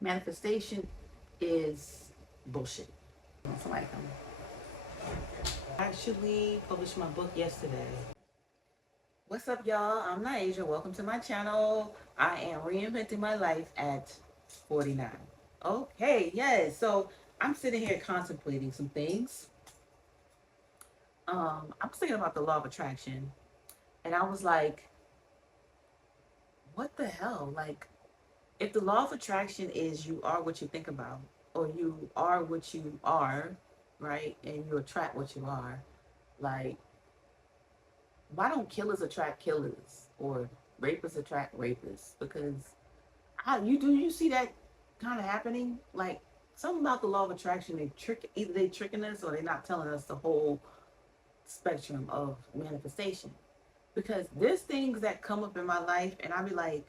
Manifestation is bullshit. Somebody come. I actually published my book yesterday. What's up, y'all? I'm Naija. Welcome to my channel. I am reinventing my life at 49. Okay, yes. So I'm sitting here contemplating some things. I was thinking about the law of attraction, and I was like, what the hell? Like, if the law of attraction is you are what you think about, or you are what you are, right? And you attract what you are, like, why don't killers attract killers or rapists attract rapists? Because you see that kind of happening? Like, something about the law of attraction, either they tricking us or they're not telling us the whole spectrum of manifestation. Because there's things that come up in my life and I'll be like,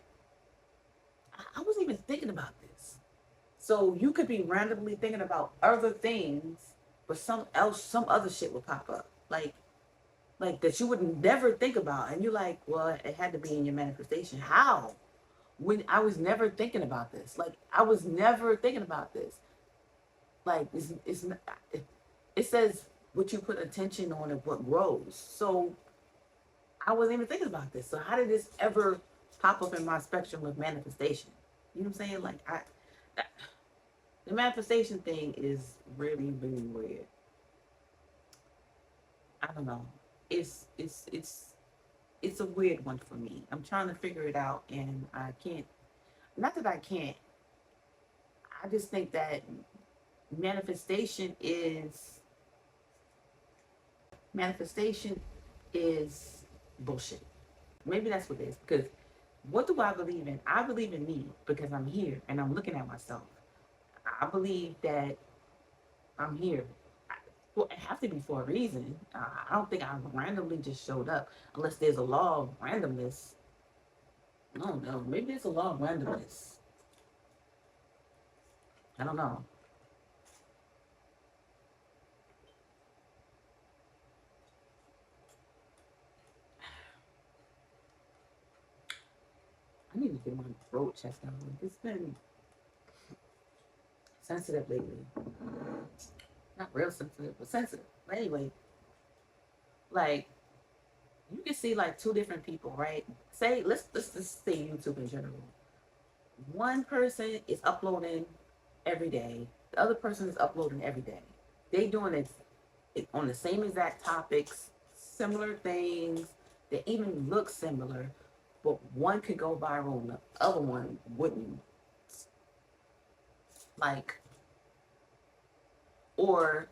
I wasn't even thinking about this. So you could be randomly thinking about other things, but some other shit will pop up. Like that you would never think about. And you're like, well, it had to be in your manifestation. How? When I was never thinking about this. Like, I was never thinking about this. Like, it's not, it says what you put attention on and what grows. So I wasn't even thinking about this. So how did this ever pop up in my spectrum of manifestation? You know what I'm saying? Like, the manifestation thing is really, really weird. I don't know. It's a weird one for me. I'm trying to figure it out, and I can't. Not that I can't. I just think that manifestation is manifestation is bullshit. Maybe that's what it is. Because what do I believe in? I believe in me because I'm here and I'm looking at myself. I believe that I'm here. Well, it has to be for a reason. I don't think I randomly just showed up unless there's a law of randomness. I don't know. Maybe there's a law of randomness. I don't know. I need to get my throat checked out. It's been sensitive lately. Not real sensitive, but sensitive. But anyway, like, you can see like two different people, right? Say let's just say YouTube in general. One person is uploading every day. The other person is uploading every day. They doing it on the same exact topics, similar things. They even look similar, but one could go viral and the other one wouldn't. Like, or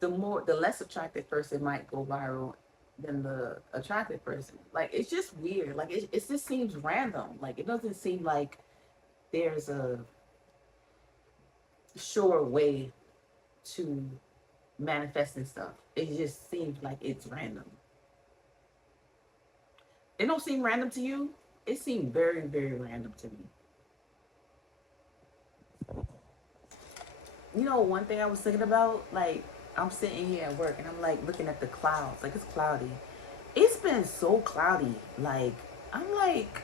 the less attractive person might go viral than the attractive person. Like, it's just weird. Like, it just seems random. Like, it doesn't seem like there's a sure way to manifesting stuff. It just seems like it's random. It don't seem random to you. It seemed very, very random to me. You know, one thing I was thinking about, like, I'm sitting here at work and I'm like looking at the clouds. Like, it's cloudy. It's been so cloudy. Like, I'm like,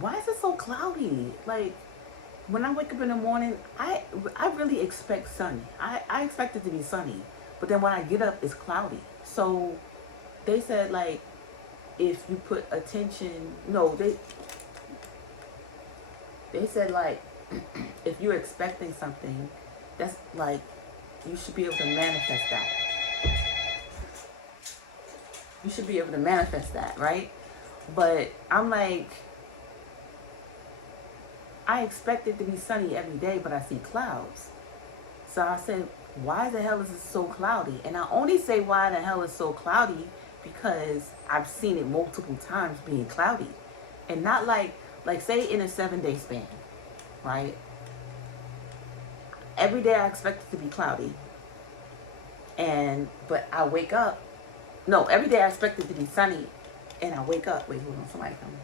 why is it so cloudy? Like, when I wake up in the morning, I really expect sunny. I expect it to be sunny. But then when I get up, it's cloudy. So they said, like, if you put attention, no, they said, like, if you're expecting something, that's like, you should be able to manifest that. You should be able to manifest that, right? But I'm like, I expect it to be sunny every day, but I see clouds. So I said, why the hell is it so cloudy? And I only say why the hell is so cloudy because I've seen it multiple times being cloudy. And not like say in a 7-day span, right? Every day I expect it to be cloudy. But I wake up. No, every day I expect it to be sunny and I wake up. Wait, hold on, somebody coming.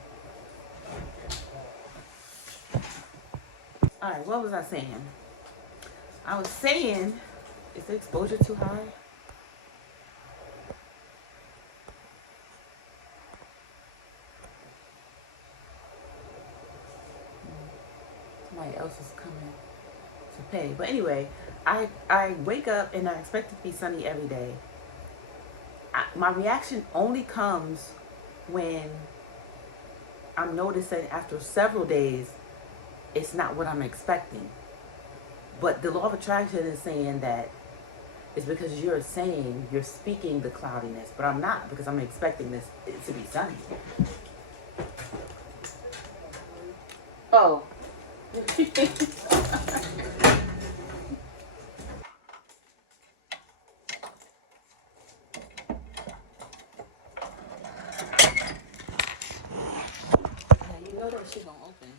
Alright, what was I saying? I was saying, is the exposure too high? somebody else is coming to pay. But anyway, I wake up and I expect it to be sunny every day. My reaction only comes when I'm noticing after several days it's not what I'm expecting. But the law of attraction is saying that it's because you're speaking the cloudiness, but I'm not, because I'm expecting this to be sunny. Oh. You know that shit gonna open.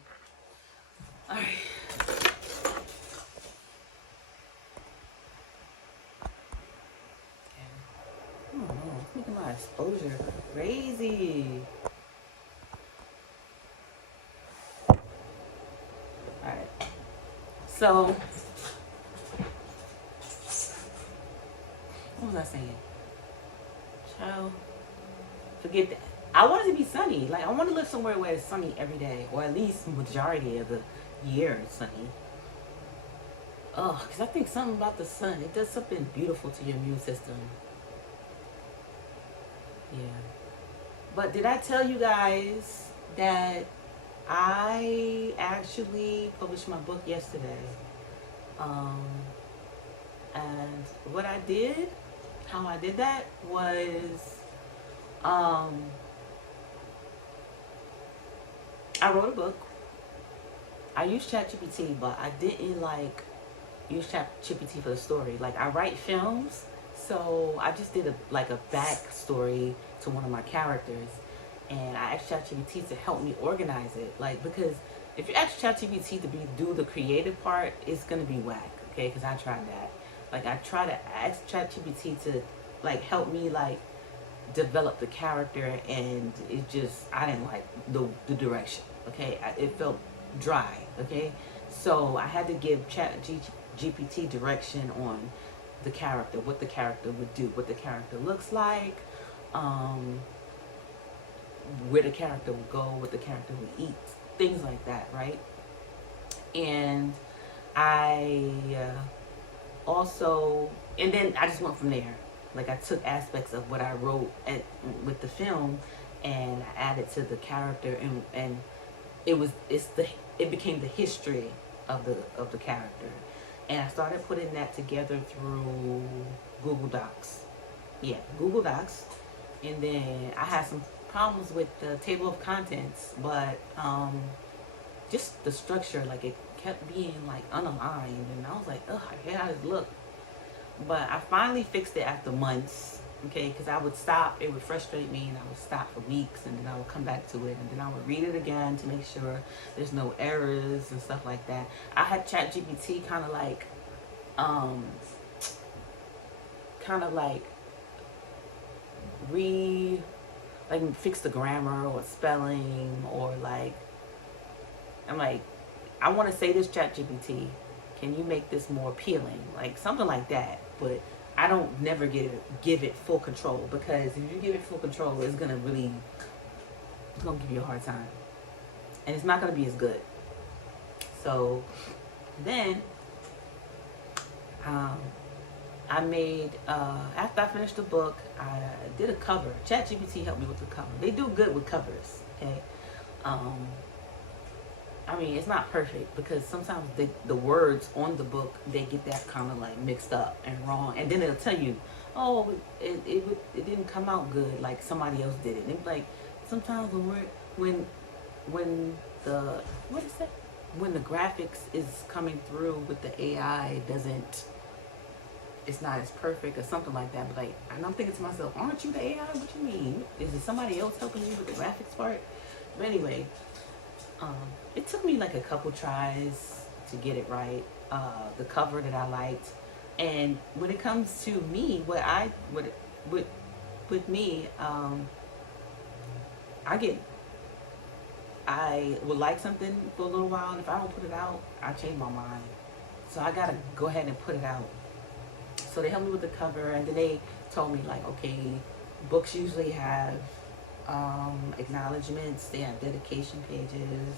Alright. Oh no, it's making my exposure crazy. Alright. So, what was I saying? Child, forget that. I want it to be sunny. Like, I want to live somewhere where it's sunny every day, or at least majority of the year is sunny. Oh, because I think something about the sun, it does something beautiful to your immune system. Yeah. But did I tell you guys that I actually published my book yesterday? And what I did, how I did that was, I wrote a book. I used ChatGPT, but I didn't use ChatGPT for the story. Like, I write films, so I just did a backstory to one of my characters, and I asked ChatGPT to help me organize it. Like, because if you ask ChatGPT to do the creative part, it's gonna be whack. Okay, because I tried that. Like, I tried to ask ChatGPT to help me develop the character, and it just, I didn't like the direction. Okay, it felt dry. Okay, so I had to give ChatGPT direction on the character, what the character would do, what the character looks like, where the character would go, what the character would eat, things like that, right? And I also, and then I just went from there. Like, I took aspects of what I wrote with the film, and I added to the character, and it became the history of the character. And I started putting that together through Google Docs. Yeah, Google Docs. And then I had some problems with the table of contents, but just the structure, it kept being unaligned, and I was like, ugh, I hate how this look. But I finally fixed it after months, okay, because I would stop, it would frustrate me, and I would stop for weeks, and then I would come back to it, and then I would read it again to make sure there's no errors and stuff like that. I had ChatGPT kind of fix the grammar or spelling, or I'm like, I want to say this, ChatGPT, can you make this more appealing? Something like that. But I don't never give it full control, because if you give it full control, it's gonna give you a hard time, and it's not gonna be as good. So then I made, after I finished the book, I did a cover. ChatGPT helped me with the cover. They do good with covers, okay? I mean, it's not perfect, because sometimes the words on the book, they get that kind of mixed up and wrong, and then it'll tell you, oh, it didn't come out good, like somebody else did it. And sometimes when the what is that? When the graphics is coming through with the AI, it's not as perfect or something like that. But and I'm thinking to myself, aren't you the AI? What you mean? Is it somebody else helping you with the graphics part? But anyway. It took me a couple tries to get it right, the cover that I liked. And when it comes to me, with me, I would like something for a little while, and if I don't put it out, I change my mind. So I gotta go ahead and put it out. So they helped me with the cover, and then they told me okay, books usually have acknowledgements, they have dedication pages,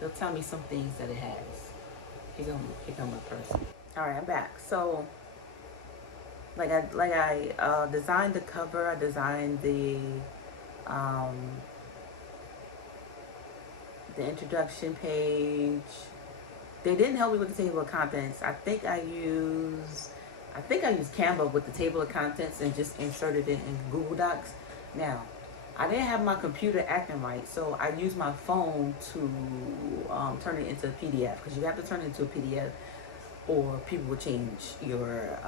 They'll tell me some things that it has. Here come a person. All right, I'm back. So, I designed the cover. I designed um, the introduction page. They didn't help me with the table of contents. I think I used Canva with the table of contents and just inserted it in Google Docs. Now, I didn't have my computer acting right, so I used my phone to turn it into a PDF, because you have to turn it into a PDF, or people will change your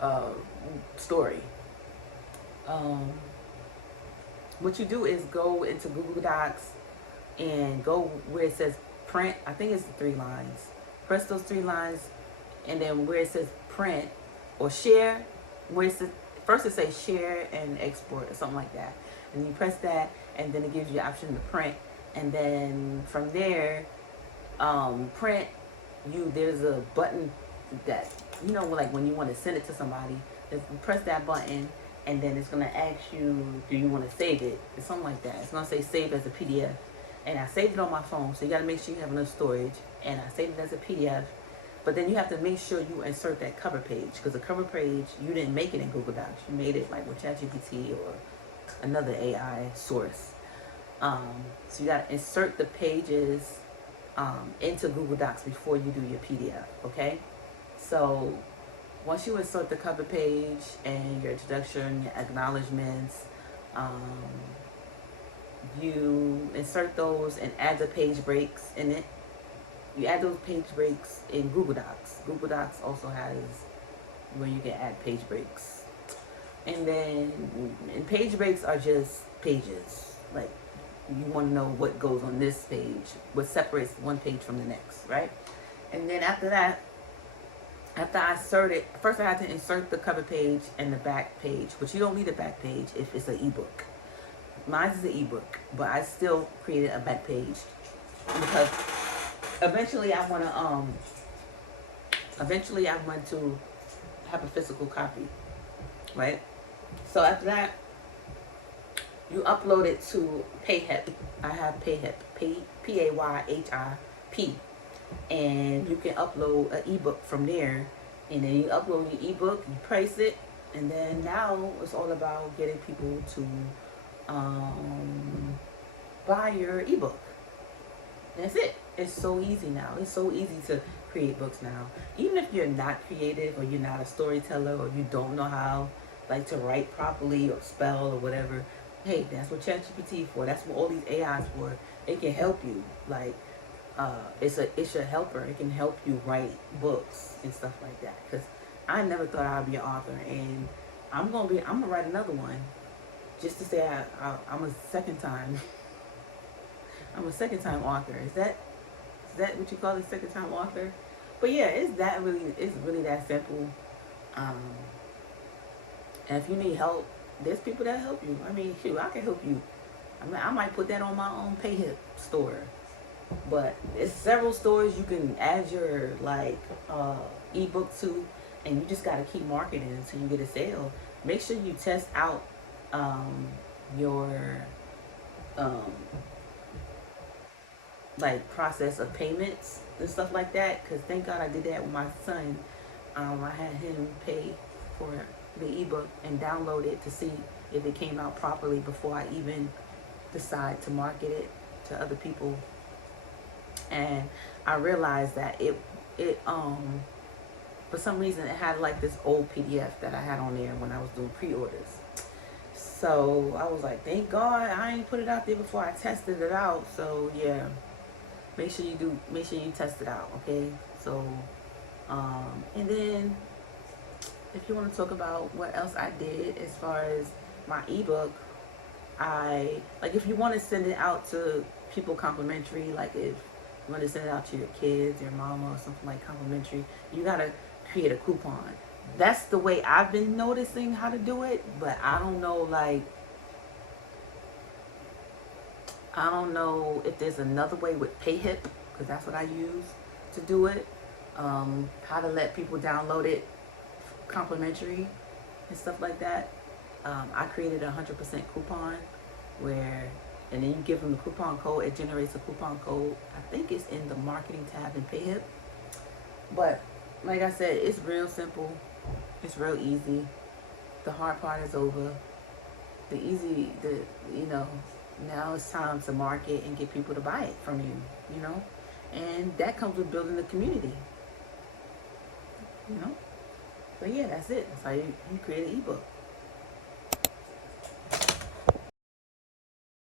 uh, story. Um, what you do is go into Google Docs and go where it says print. I think it's the 3 lines. Press those 3 lines, and then where it says print or share, where it says, first it says share and export or something like that, and you press that, and then it gives you the option to print, and then from there, print. There's a button that, like when you want to send it to somebody, you press that button, and then it's gonna ask you, do you want to save it? It's something like that. It's gonna say save as a PDF. And I saved it on my phone, so you gotta make sure you have enough storage. And I saved it as a PDF, but then you have to make sure you insert that cover page, because the cover page, you didn't make it in Google Docs. You made it like with ChatGPT or another AI source. So you gotta insert the pages into Google Docs before you do your PDF. Okay, so once you insert the cover page and your introduction, your acknowledgments, you insert those and add the page breaks in it. You add those page breaks in Google Docs. Google Docs also has where you can add page breaks. And page breaks are just pages. Like, you want to know what goes on this page, what separates one page from the next, right? And then after that, after I insert it, first I had to insert the cover page and the back page, but you don't need a back page if it's an ebook. Mine is an ebook, but I still created a back page because eventually I want to have a physical copy, right? So after that, you upload it to Payhip. I have Payhip, Payhip, and you can upload an ebook from there. And then you upload your ebook, you price it, and then now it's all about getting people to buy your ebook. That's it. It's so easy now. It's so easy to create books now. Even if you're not creative, or you're not a storyteller, or you don't know how to write properly or spell or whatever, hey, that's what ChatGPT for. That's what all these AIs for. It can help you. It's a helper. It can help you write books and stuff like that. Because I never thought I'd be an author, and I'm gonna write another one, just to say I'm a second time. I'm a second time author. Is that what you call a second time author? But yeah, it's really that simple. And if you need help, there's people that help you. I mean, shoot, I can help you. I might put that on my own Payhip store. But it's several stores you can add your ebook to, and you just gotta keep marketing until you get a sale. Make sure you test out your process of payments and stuff like that, because thank God I did that with my son. I had him pay for the ebook and download it to see if it came out properly before I even decide to market it to other people. And I realized that it for some reason it had this old PDF that I had on there when I was doing pre-orders. So I was like, thank God I ain't put it out there before I tested it out. So yeah, make sure you test it out, okay? So and then if you want to talk about what else I did as far as my ebook, if you want to send it out to people complimentary, if you want to send it out to your kids, your mama, or something complimentary, you gotta create a coupon. That's the way I've been noticing how to do it, but I don't know if there's another way with Payhip, because that's what I use to do it. How to let people download it complimentary and stuff like that. I created a 100% coupon where and then you give them the coupon code. It generates a coupon code. I think it's in the marketing tab in PayHip. But like I said, it's real simple. It's real easy. The hard part is over. You know, now it's time to market and get people to buy it from you, you know? And that comes with building the community, you know? So yeah, that's it. That's how you create an ebook.